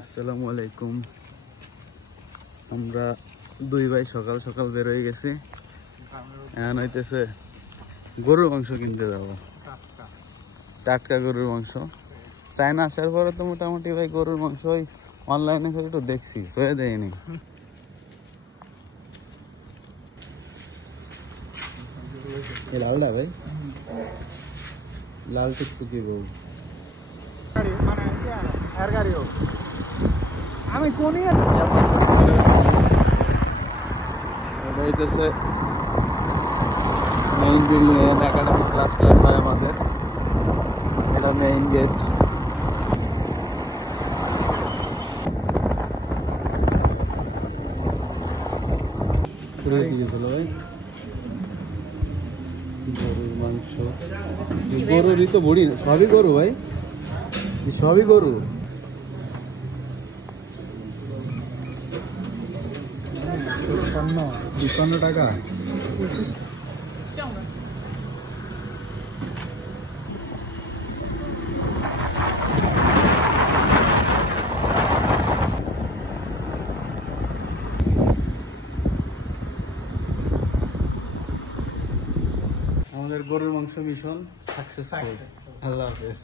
আসসালামু আলাইকুম। আমরা দুই ভাই সকাল সকাল বের হয়ে গেছি। এখন হইতেছে গরুর মাংস কিনতে যাবো, টাটকা গরুর মাংস। চায়না আসার পরে তো মোটামুটি ভাই গরুর মাংস ওই অনলাইনে করে একটু দেখছি, সয়ে দেয়নি। লালটা ভাই, লাল টুকটুকি বউ আমি কোনই মেইন বিল্ডিং, একাডেমিক ক্লাস হয় আমাদের। এটা মেইন গেট। ভাই গরুর মাংস, গরুরই তো বড়ি, সবই গরু ভাই, সবই গরু। 55 টাকা। আমাদের গরুর মাংস মিশন সাকসেসফুল। আল্লাহ হাফেজ।